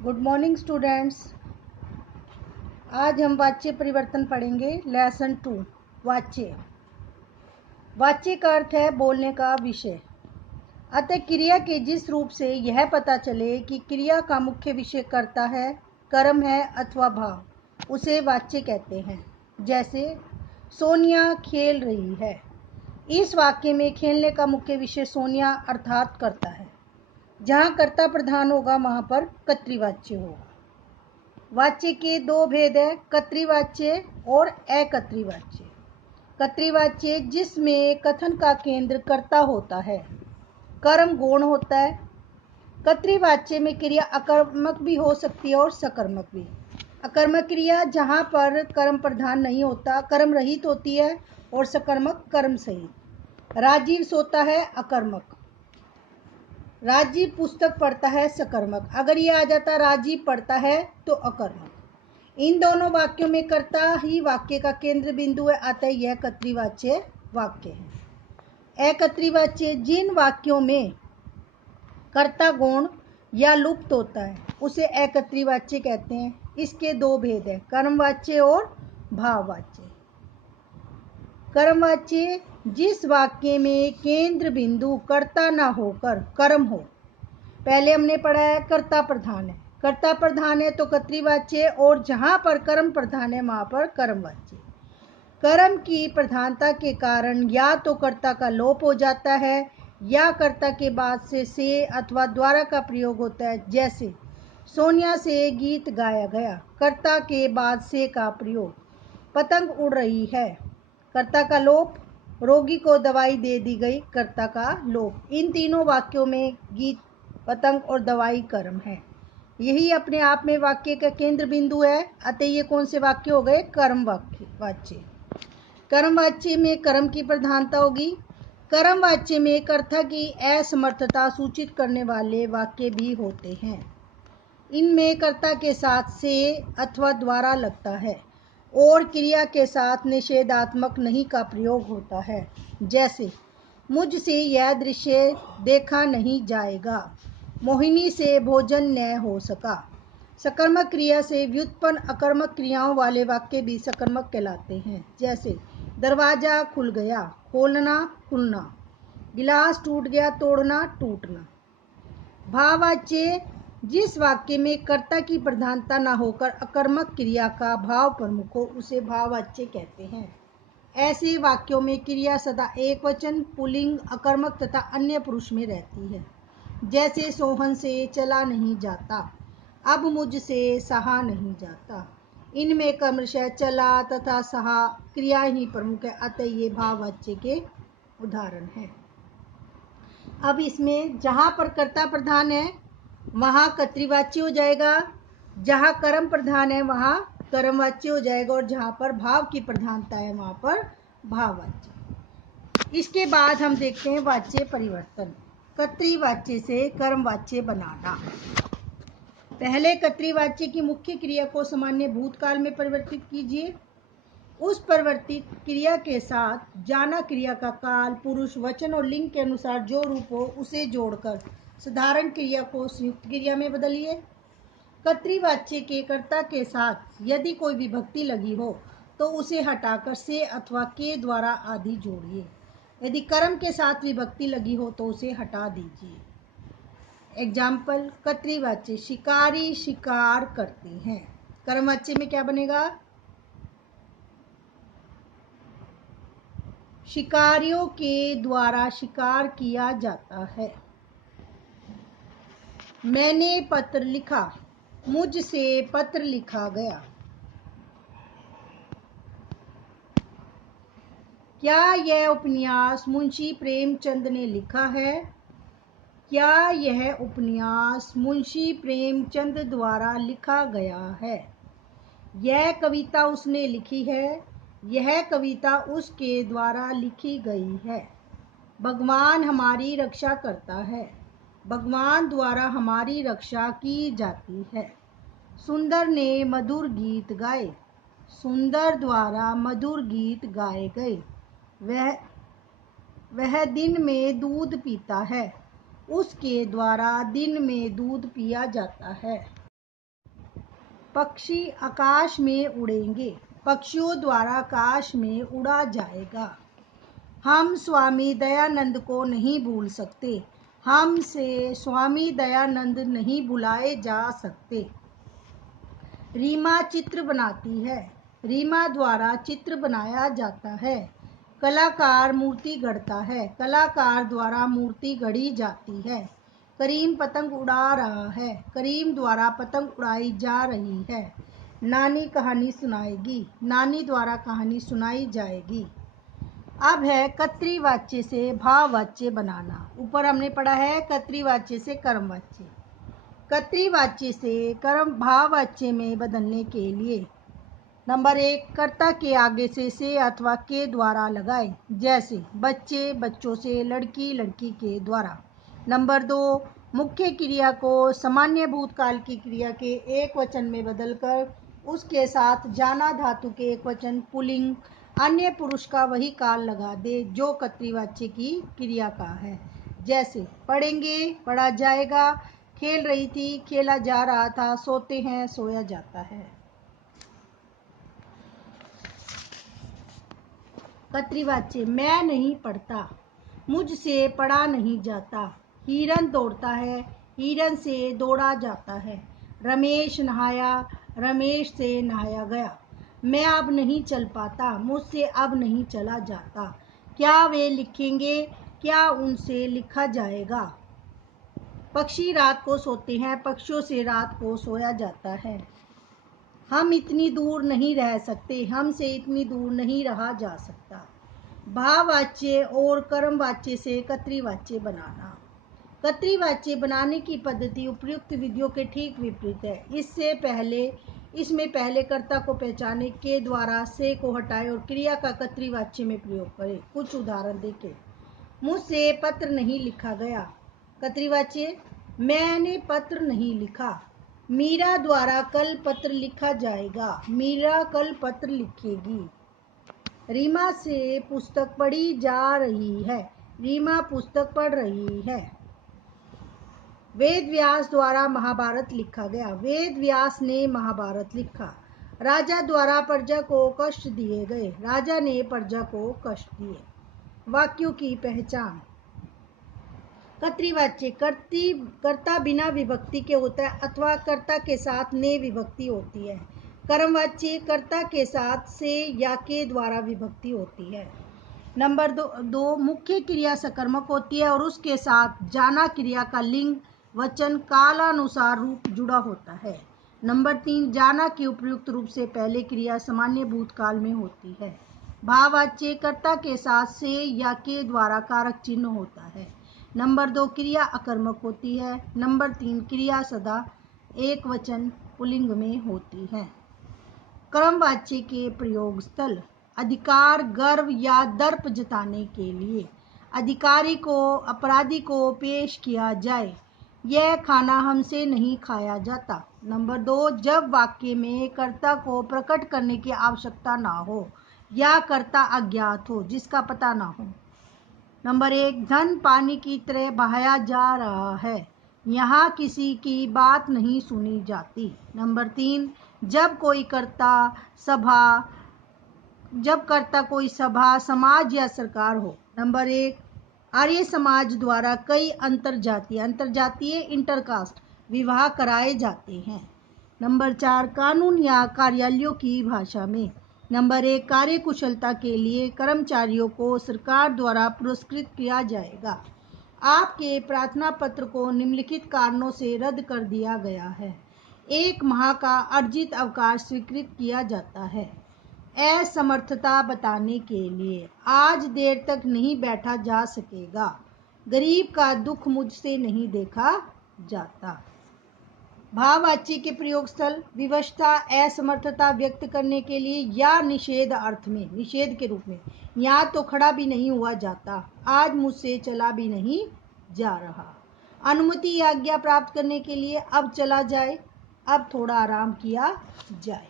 Good morning students. आज हम वाच्य परिवर्तन पढ़ेंगे। लेसन 2 वाच्य। वाच्य का अर्थ है बोलने का विषय। अतः क्रिया के जिस रूप से यह पता चले कि क्रिया का मुख्य विषय कर्ता है, कर्म है अथवा भाव, उसे वाच्य कहते हैं। जैसे सोनिया खेल रही है। इस वाक्य में खेलने का मुख्य विषय सोनिया अर्थात कर्ता है। जहाँ कर्ता प्रधान होगा वहाँ पर कर्तृवाच्य होगा। वाच्य के दो भेद है, कर्तृवाच्य और अकर्तृवाच्य। कर्तृवाच्य जिसमें कथन का केंद्र कर्ता होता है, कर्म गौण होता है। कर्तृवाच्य में क्रिया अकर्मक भी हो सकती है और सकर्मक भी। अकर्मक क्रिया जहाँ पर कर्म प्रधान नहीं होता, कर्म रहित होती है, और सकर्मक कर्म सहित। राजीव सोता है अकर्मक, राजीव पुस्तक पढ़ता है सकर्मक। अगर ये आ जाता राजीव पढ़ता है तो अकर्मक। इन दोनों वाक्यों में कर्ता ही वाक्य का केंद्र बिंदु है, अतः यह कर्तृवाच्य वाक्य है। अकर्तृवाच्य जिन वाक्यों में कर्ता गौण या लुप्त होता है उसे अकर्तृवाच्य कहते हैं। इसके दो भेद है, कर्मवाच्य और भाववाच्य। कर्मवाच्य जिस वाक्य में केंद्र बिंदु कर्ता न होकर कर्म हो। पहले हमने पढ़ा है कर्ता प्रधान है। कर्ता प्रधान है तो कर्तृवाच्य, और जहां पर कर्म प्रधान है वहां पर कर्मवाच्य। कर्म की प्रधानता के कारण या तो कर्ता का लोप हो जाता है या कर्ता के बाद से अथवा द्वारा का प्रयोग होता है। जैसे सोनिया से गीत गाया गया, कर्ता के बाद से का प्रयोग। पतंग उड़ रही है, कर्ता का लोप। रोगी को दवाई दे दी गई, कर्ता का लोप। इन तीनों वाक्यों में गीत, पतंग और दवाई कर्म है। यही अपने आप में वाक्य का केंद्र बिंदु है, अतः ये कौन से वाक्य हो गए? कर्म वाच्य। कर्म वाच्य में कर्म की प्रधानता होगी। कर्म वाच्य में कर्ता की असमर्थता सूचित करने वाले वाक्य भी होते हैं। इनमें कर्ता के साथ से अथवा द्वारा लगता है और क्रिया के साथ निषेधात्मक नहीं का प्रयोग होता है। जैसे मुझसे यह दृश्य देखा नहीं जाएगा, मोहिनी से भोजन न हो सका। सकर्मक क्रिया से व्युत्पन्न अकर्मक क्रियाओं वाले वाक्य भी सकर्मक कहलाते हैं। जैसे दरवाजा खुल गया, खोलना खुलना। गिलास टूट गया, तोड़ना टूटना। भाववाच्य जिस वाक्य में कर्ता की प्रधानता न होकर अकर्मक क्रिया का भाव प्रमुख हो उसे भाववाच्य कहते हैं। ऐसे वाक्यों में क्रिया सदा एक वचन, पुल्लिंग, अकर्मक तथा अन्य पुरुष में रहती है। जैसे सोहन से चला नहीं जाता, अब मुझसे सहा नहीं जाता। इनमें क्रमशः चला तथा सहा क्रिया ही प्रमुख है, अतः ये भाववाच्य के उदाहरण हैं। अब इसमें जहाँ पर कर्ता प्रधान है वहाँ कर्तृवाच्य हो जाएगा, जहाँ कर्म प्रधान है वहाँ कर्मवाच्य हो जाएगा, और जहाँ पर भाव की प्रधानता है वहाँ पर भाववाच्य। इसके बाद हम देखते हैं वाच्य परिवर्तन। कर्तृवाच्य से कर्मवाच्य बनाना। पहले कर्तृवाच्य की मुख्य क्रिया को सामान्य भूतकाल में परिवर्तित कीजिए। उस परिवर्तित क्रिया के साथ जाना क्रिया का काल, पुरुष, वचन और लिंग के अनुसार जो रूप हो उसे जोड़कर साधारण क्रिया को संयुक्त क्रिया में बदलिए। कर्तृवाच्य के कर्ता के साथ यदि कोई विभक्ति लगी हो तो उसे हटाकर से अथवा के द्वारा आदि जोड़िए। यदि कर्म के साथ विभक्ति लगी हो तो उसे हटा दीजिए। एग्जाम्पल, कर्तृवाच्य शिकारी शिकार करते हैं। कर्मवाच्य में क्या बनेगा? शिकारियों के द्वारा शिकार किया जाता है। मैंने पत्र लिखा, मुझसे पत्र लिखा गया। क्या यह उपन्यास मुंशी प्रेमचंद ने लिखा है? क्या यह उपन्यास मुंशी प्रेमचंद द्वारा लिखा गया है? यह कविता उसने लिखी है, यह कविता उसके द्वारा लिखी गई है। भगवान हमारी रक्षा करता है, भगवान द्वारा हमारी रक्षा की जाती है। सुंदर ने मधुर गीत गाए, सुंदर द्वारा मधुर गीत गाए गए। वह दिन में दूध पीता है, उसके द्वारा दिन में दूध पिया जाता है। पक्षी आकाश में उड़ेंगे, पक्षियों द्वारा आकाश में उड़ा जाएगा। हम स्वामी दयानंद को नहीं भूल सकते, हमसे स्वामी दयानंद नहीं भुलाए जा सकते। रीमा चित्र बनाती है, रीमा द्वारा चित्र बनाया जाता है। कलाकार मूर्ति गढ़ता है, कलाकार द्वारा मूर्ति गढ़ी जाती है। करीम पतंग उड़ा रहा है, करीम द्वारा पतंग उड़ाई जा रही है। नानी कहानी सुनाएगी, नानी द्वारा कहानी सुनाई जाएगी। अब है कर्तृवाच्य से भाववाच्य बनाना। ऊपर हमने पढ़ा है कर्तृवाच्य से कर्मवाच्य। कर्तृवाच्य से कर्म भाववाच्य में बदलने के लिए नंबर 1, कर्ता के आगे से अथवा के द्वारा लगाए, जैसे बच्चे बच्चों से, लड़की लड़की के द्वारा। नंबर 2, मुख्य क्रिया को सामान्य भूतकाल की क्रिया के एक वचन में बदलकर उसके साथ जाना धातु के एक वचन पुल्लिंग अन्य पुरुष का वही काल लगा दे जो कर्तृवाच्य की क्रिया का है, जैसे पढ़ेंगे पढ़ा जाएगा, खेल रही थी खेला जा रहा था, सोते हैं सोया जाता है। कर्तृवाच्य मैं नहीं पढ़ता, मुझसे पढ़ा नहीं जाता। हिरन दौड़ता है, हिरन से दौड़ा जाता है। रमेश नहाया, रमेश से नहाया गया। मैं अब नहीं चल पाता, मुझसे अब नहीं चला जाता। क्या वे लिखेंगे, क्या उनसे लिखा जाएगा। पक्षी रात को सोते हैं, पक्षियों से रात को सोया जाता है। हम इतनी दूर नहीं रह सकते, हमसे इतनी दूर नहीं रहा जा सकता। भाववाच्य और कर्मवाच्य से कर्तृवाच्य बनाना। कर्तृवाच्य बनाने की पद्धति उपर्युक्त विधियों के ठीक विपरीत है। इसमें पहले कर्ता को पहचाने, के द्वारा से को हटाए और क्रिया का कर्तृवाच्य में प्रयोग करें। कुछ उदाहरण देखें। मुझसे पत्र नहीं लिखा गया। कर्तृवाच्य मैंने पत्र नहीं लिखा। मीरा द्वारा कल पत्र लिखा जाएगा, मीरा कल पत्र लिखेगी। रीमा से पुस्तक पढ़ी जा रही है, रीमा पुस्तक पढ़ रही है। वेद व्यास द्वारा महाभारत लिखा गया, वेद व्यास ने महाभारत लिखा। राजा द्वारा प्रजा को कष्ट दिए गए, राजा ने प्रजा को कष्ट दिए। वाक्यों की पहचान। कर्तृवाच्य कर्ता बिना विभक्ति के होता है अथवा कर्ता के साथ ने विभक्ति होती है। कर्मवाच्य कर्ता के साथ से या के द्वारा विभक्ति होती है। नंबर 2, मुख्य क्रिया सकर्मक होती है और उसके साथ जाना क्रिया का लिंग वचन कालानुसार रूप जुड़ा होता है। नंबर 3, जाना के उपयुक्त रूप से पहले क्रिया सामान्य भूतकाल में होती है। भाववाच्य कर्ता के साथ से या के द्वारा कारक चिन्ह होता है। नंबर 2, क्रिया अकर्मक होती है। नंबर 3, क्रिया सदा एक वचन पुल्लिंग में होती है। कर्मवाच्य के प्रयोग स्थल। अधिकार, गर्व या दर्प जताने के लिए अधिकारी को अपराधी को पेश किया जाए, यह खाना हमसे नहीं खाया जाता। नंबर 2, जब वाक्य में कर्ता को प्रकट करने की आवश्यकता ना हो या कर्ता अज्ञात हो जिसका पता ना हो। नंबर 1, धन पानी की तरह बहाया जा रहा है, यहाँ किसी की बात नहीं सुनी जाती। नंबर 3, जब कर्ता कोई सभा समाज या सरकार हो। नंबर 1, आर्य समाज द्वारा कई अंतरजातीय इंटरकास्ट विवाह कराए जाते हैं। नंबर 4, कानून या कार्यालयों की भाषा में। नंबर 1, कार्यकुशलता के लिए कर्मचारियों को सरकार द्वारा पुरस्कृत किया जाएगा। आपके प्रार्थना पत्र को निम्नलिखित कारणों से रद्द कर दिया गया है। 1 माह का अर्जित अवकाश स्वीकृत किया जाता है। असमर्थता बताने के लिए आज देर तक नहीं बैठा जा सकेगा। गरीब का दुख मुझसे नहीं देखा जाता। भाववाच्य के प्रयोग स्थल। विवशता असमर्थता व्यक्त करने के लिए या निषेध अर्थ में, निषेध के रूप में। यहाँ तो खड़ा भी नहीं हुआ जाता, आज मुझसे चला भी नहीं जा रहा। अनुमति या आज्ञा प्राप्त करने के लिए अब चला जाए, अब थोड़ा आराम किया जाए।